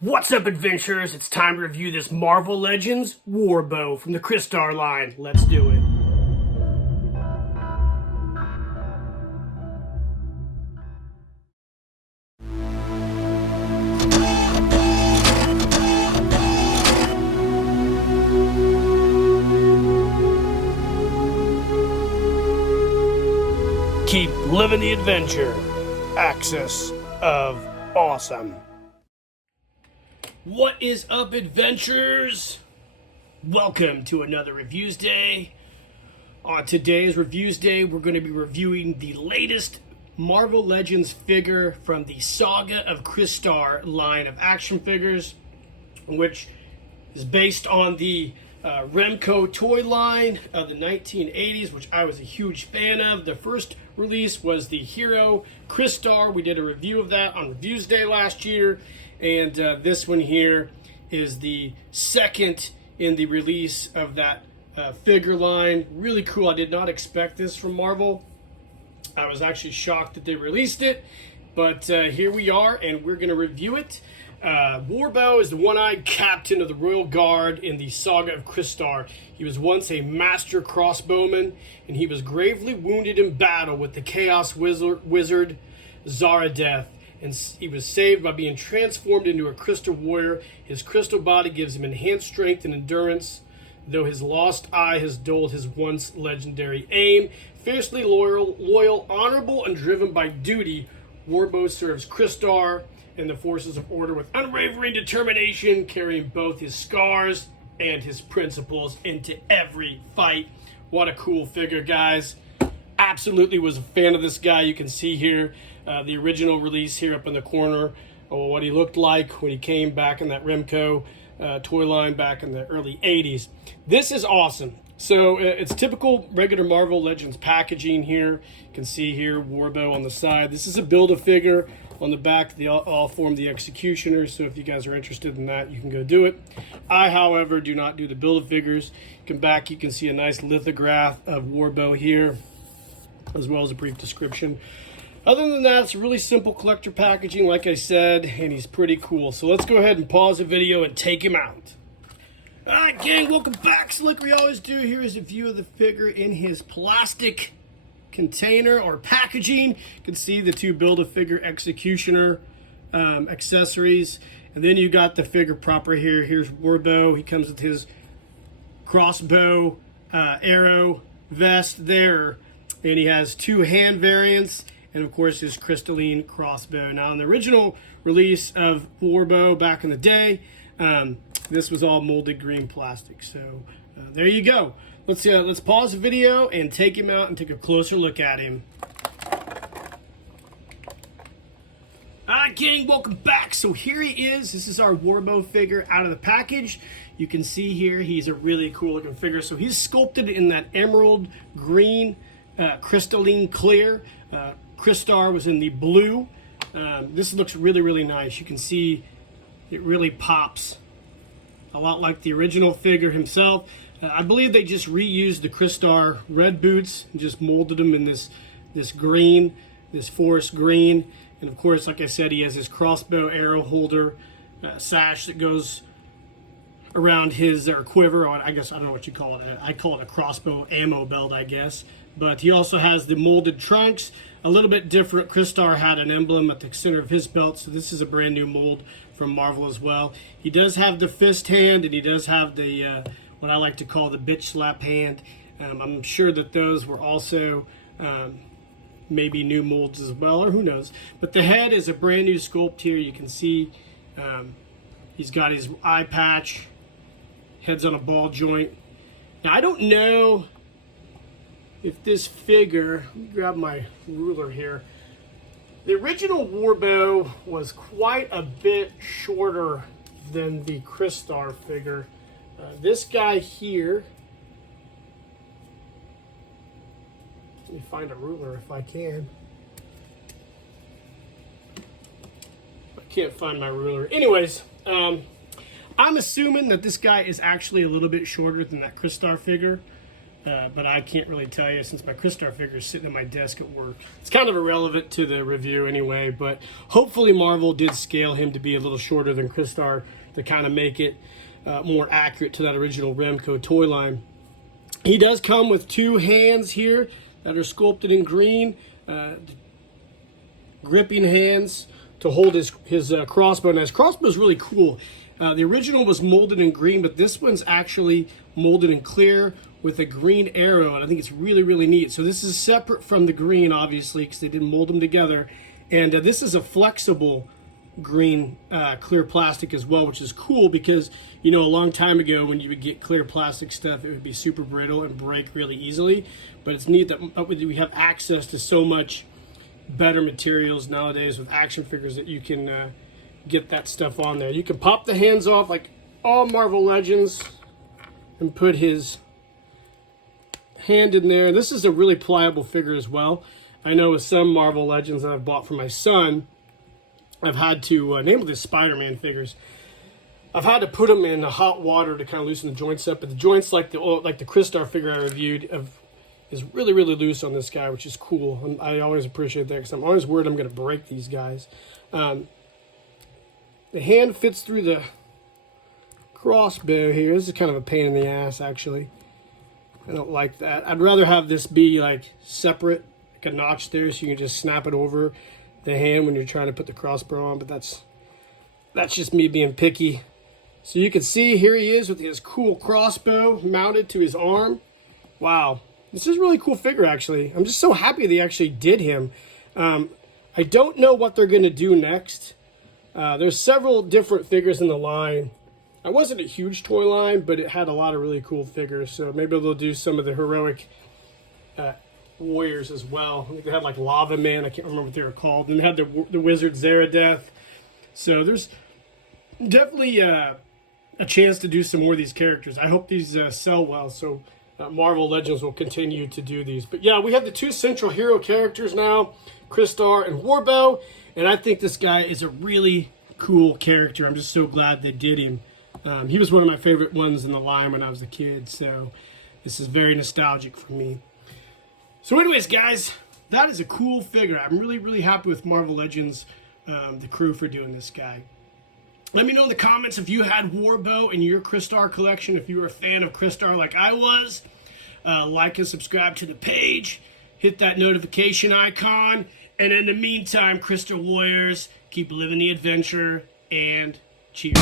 What's up, adventurers? It's time to review this Marvel Legends Warbow from the Crystar line. Let's do it. Keep living the adventure. Axis of Awesome. What is up, adventurers? Welcome to another Reviews Day. On today's Reviews Day, we're going to be reviewing the latest Marvel Legends figure from the Saga of Crystar line of action figures, which is based on the Remco toy line of the 1980s, which I was a huge fan of. The first release was the Hero Crystar. We did a review of that on Reviews Day last year, and this one here is the second in the release of that figure line. Really cool. I did not expect this from Marvel. I was actually shocked that they released it, but here we are, and we're going to review it. Warbow is the one-eyed captain of the Royal Guard in the Saga of Crystar. He was once a master crossbowman, and he was gravely wounded in battle with the Chaos Wizard Zaradeth, and he was saved by being transformed into a crystal warrior. His crystal body gives him enhanced strength and endurance, though his lost eye has dulled his once legendary aim. Fiercely loyal, honorable, and driven by duty, Warbow serves Crystar and the forces of order with unwavering determination, carrying both his scars and his principles into every fight. What a cool figure, guys. Absolutely was a fan of this guy. You can see here the original release here up in the corner of what he looked like when he came back in that Remco toy line back in the early 80s. This is awesome. So it's typical regular Marvel Legends packaging here. You can see here Warbow on the side. This is a Build-A-Figure. On the back, they all form the Executioners, so if you guys are interested in that, you can go do it. I, however, do not do the Build-A-Figures. You can see a nice lithograph of Warbow here, as well as a brief description. Other than that, it's really simple collector packaging, like I said, and he's pretty cool. So let's go ahead and pause the video and take him out. Alright, gang, welcome back. So like we always do, here is a view of the figure in his plastic container or packaging. You can see the two Build-A-Figure Executioner accessories, and then you got the figure proper here. Here's Warbow. He comes with his crossbow arrow vest there, and he has two hand variants, and of course his crystalline crossbow. Now in the original release of Warbow back in the day, this was all molded green plastic. So there you go. Let's pause the video and take him out and take a closer look at him. Alright, gang, welcome back. So here he is. This is our Warbow figure out of the package. You can see here he's a really cool looking figure. So he's sculpted in that emerald green, crystalline clear. Crystar was in the blue. This looks really, really nice. You can see it really pops a lot like the original figure himself. I believe they just reused the Crystar red boots and just molded them in this green, this forest green. And of course, like I said, he has his crossbow arrow holder sash that goes around his quiver. Or I guess, I don't know what you call it. I call it a crossbow ammo belt, I guess. But he also has the molded trunks. A little bit different. Crystar had an emblem at the center of his belt, so this is a brand new mold from Marvel as well. He does have the fist hand, and he does have the what I like to call the bitch slap hand. I'm sure that those were also maybe new molds as well, or who knows. But the head is a brand new sculpt here. You can see he's got his eye patch, head's on a ball joint. Now I don't know if this figure, let me grab my ruler here. The original Warbow was quite a bit shorter than the Crystar figure. This guy here, let me find a ruler if I can. I can't find my ruler. Anyways, I'm assuming that this guy is actually a little bit shorter than that Crystar figure. but I can't really tell you since my Crystar figure is sitting at my desk at work. It's kind of irrelevant to the review anyway, but hopefully Marvel did scale him to be a little shorter than Crystar to kind of make it more accurate to that original Remco toy line. He does come with 2 hands here that are sculpted in green, gripping hands to hold his crossbow. Now his crossbow is really cool. The original was molded in green, but this one's actually molded in clear with a green arrow, and I think it's really, really neat. So this is separate from the green, obviously, because they didn't mold them together. And this is a flexible green clear plastic as well, which is cool because, you know, a long time ago when you would get clear plastic stuff, it would be super brittle and break really easily. But it's neat that we have access to so much better materials nowadays with action figures that you can get that stuff on there. You can pop the hands off like all Marvel Legends and put his hand in there. This is a really pliable figure as well. I know with some Marvel Legends that I've bought for my son, I've had to, name of the Spider-Man figures, I've had to put them in hot water to kind of loosen the joints up, but the joints like the Crystar figure I reviewed is really, really loose on this guy, which is cool. And I always appreciate that because I'm always worried I'm going to break these guys. The hand fits through the crossbow here. This is kind of a pain in the ass, actually. I don't like that. I'd rather have this be like separate, like a notch there, so you can just snap it over the hand when you're trying to put the crossbow on, but that's just me being picky. So you can see here he is with his cool crossbow mounted to his arm. Wow, this is a really cool figure, actually. I'm just so happy they actually did him. I don't know what they're going to do next. There's several different figures in the line. It wasn't a huge toy line, but it had a lot of really cool figures. So maybe they'll do some of the heroic warriors as well. I think they had like Lava Man. I can't remember what they were called. And they had the Wizard Zaradeth. So there's definitely a chance to do some more of these characters. I hope these sell well. So Marvel Legends will continue to do these. But yeah, we have the 2 central hero characters now, Crystar and Warbow. And I think this guy is a really cool character. I'm just so glad they did him. He was one of my favorite ones in the line when I was a kid, so this is very nostalgic for me. So anyways, guys, that is a cool figure. I'm really, really happy with Marvel Legends, the crew, for doing this guy. Let me know in the comments if you had Warbow in your Crystar collection, if you were a fan of Crystar like I was. Like and subscribe to the page. Hit that notification icon. And in the meantime, Crystar Warriors, keep living the adventure, and cheers.